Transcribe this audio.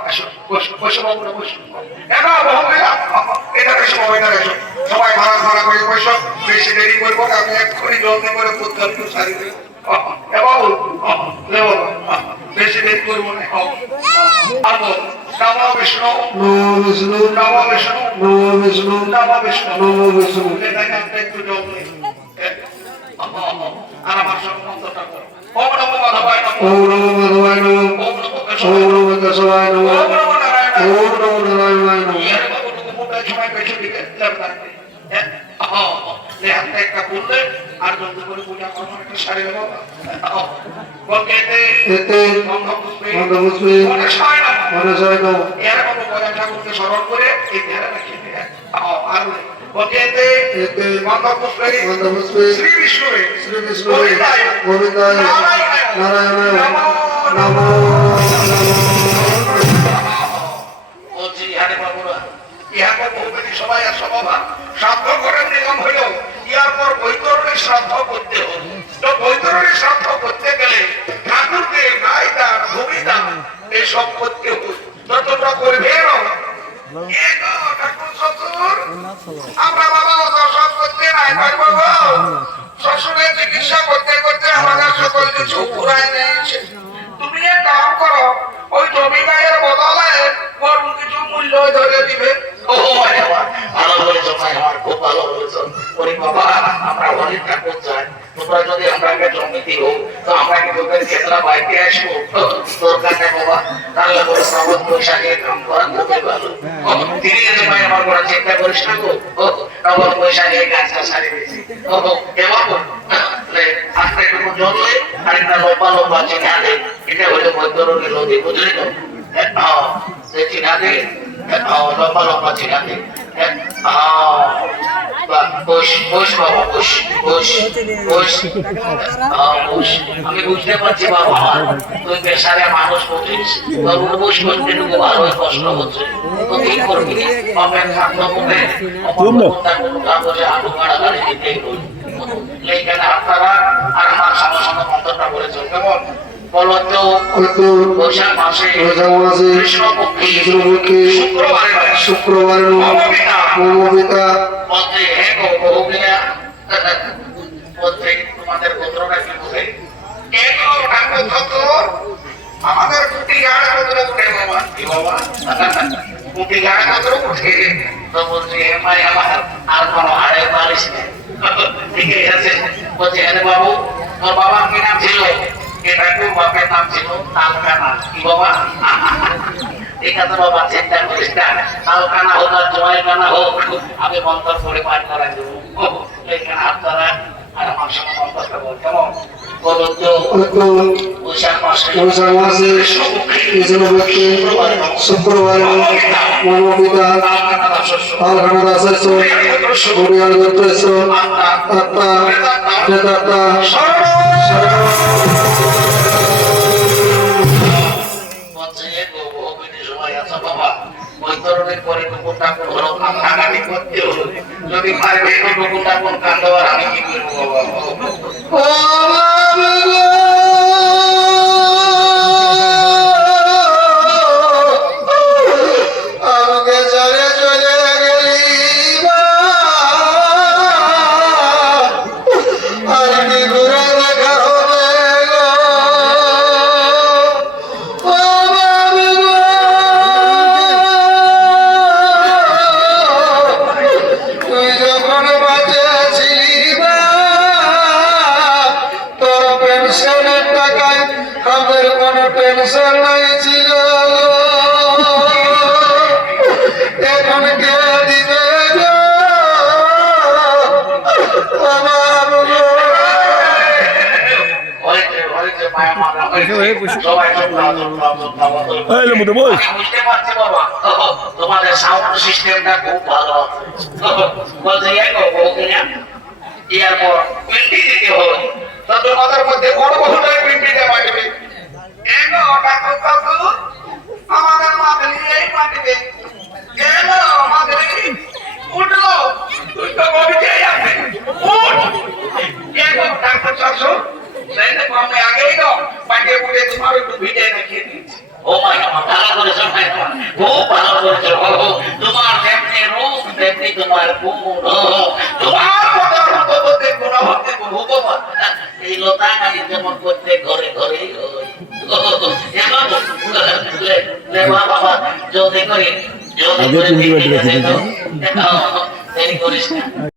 আসো বসো বসো বাবু বসো একা মহিলা এটা এসো এটা এসো সবাই ভাড়া ভাড়া করে বসো বেশি দেরি করবো না আমি এক্ষুনি জলদি করে পুত্তর সারি দেবো বাবু দেবো বেশি দেরি করবো না আলো নমো বিষ্ণু নমো বিষ্ণু নমো বিষ্ণু নমো বিষ্ণু নমো বিষ্ণু নমো বিষ্ণু এখানে আপনি একটু জল নেই আর আমার সঙ্গে মন্ত্রটা করো ওম নমো মাধবায় নমো ওম নমো মাধবায় নমো ওম নমো ওম নমো কেশবায় নমো ওম নমো নারায়ণায় ওম নমো নারায়ণায় নমো এর বাবুটুকু মোটা সময় পেছন দিকে যাবে হাতে একটা করলে আর জলদি করে পূজা করবো একটা সারি দেবো এতে গন্ধপুষ্পে মনসায় নমো এর বাবু গজা ঠাকুরকে স্মরণ করে এই ধ্যানে রাখিয়ে দেয় আর এতে এতে গন্ধপুষ্পে গন্ধপুষ্পে শ্রী বিষ্ণুরে শ্রী বিষ্ণু গোবিন্দায় নারায়ণায় নমো বলছি ইহারে বাবুরা ইহাকে বহুবেদী সবাই আর সভা শ্রাদ্ধ করার নিয়ম হলো ইয়ার পর বৈতরণী শ্রাদ্ধ করতে হবে তো বৈতরণী শ্রাদ্ধ করতে গেলে ঠাকুরকে গাই দান ভূমি দান এইসব করতে হবে তো তোমরা করবে আমরা বাবা দর্শন করতে নাই পারবো শ্বশুরের চিকিৎসা করতে করতে আমাদের সকল কিছু পুরাই নিয়েছে তুমি এক কাম করো ওই জমি গায়ের বদলে গরু কিছু মূল্য ধরে দিবে ও ভালো বলেছো ভাই আমার খুব ভালো বলেছো ওরে বাবা আমরা অনেক ঠাকুর চাই তোমরা যদি আমাকে জমি দিও তো আমরা কি তোদের ক্ষেত্রে বাইকে আসবো দরকার নেই বাবা তাহলে বলে শ্রাবণ বৈশাখে কাম করা খুবই ভালো তিনি এসে ভাই আমার কোনো চিন্তা করিস না গো শ্রাবণ বৈশাখে গাছটা সারি দিয়েছি এবার আজকে একটু জললে আর একটা লম্বা লম্বা চিনা দে এটা হলো মধ্যরণী নদী বুঝলি তো সে চিনা দে লম্বা লম্বা চিনা দে আমি বুঝতে পারছি বাবা তুই পেশারে মানুষ বুঝিস তোর উপোস করতে টুকু ভালো কষ্ট হচ্ছে তো কি করবি বাপের খাদ্য মুখে কাগজে আলু কাড়াকাড়ি দিতেই রইল এইখানে আপনারা আর আমার সঙ্গে সঙ্গে মন্ত্রটা বলেছেন কেমন বলতো বৈশাখ মাসে কৃষ্ণপক্ষে শুক্রবারে মমবিতা মধ্যে এক বহুবিনা মধ্যে তোমাদের গোত্রটা কি বলে এক ঠাকুর আমাদের কুটি গাড় গোত্র উঠে বাবা কি বাবা কুটি গাড় গোত্র উঠে তো বলছি এমাই আমার আর কোনো হাড়ে পারিস না ঠিক আছে বলছি আরে বাবু তোর বাবার কি নাম ছিল এটা খুব বাপের নাম ছিল তালকানা কি বাবা ঠিক আছে বাবা চিন্তা করিস না তালকানা হোক আর জয়কানা হোক আমি মন্ত্র করে পাঠ করাই দেবো এইখানে আপনারা আর আমার সঙ্গে মন্ত্রটা বল কেমন বলুন তো বৈশাখ মাসে কৃষ্ণপক্ষে শুক্রবারে মমবিতা তালকানা দাসস্য হরিয়াল গোত্রস্য আত্মা প্রেতাত্মা যদি পারবে টুকুটা কোন কাণ্ড আর আমি কি করবো টেনশন নাই ছিল এখন কে দিবে তোমাদের সাউন্ড সিস্টেমটা খুব ভালো বলছে এরপর পিন্ডি দিতে হবে তো তোমাদের মধ্যে বড় বহুটাই পিন্ডিতে মাটবে আমাদের মাদলি এই মাটিতে কেন মাদলি উঠলো তুই তো ববিতে যাবে উঠ কেন ডাক্তার চাষো সেইটা আমি আগেই তো পাকে পুড়ে তোমার একটু ভিজে রেখে দিয়েছি ও মাই আমার ভালো করে শোনাই তোমার কোন তোমার মতো দেখবো না ভাবতে হুকুম এই লতা গাড়ি যেমন করতে ঘরে ঘরে বাবা যদি করি যদি করে দেরি করিস না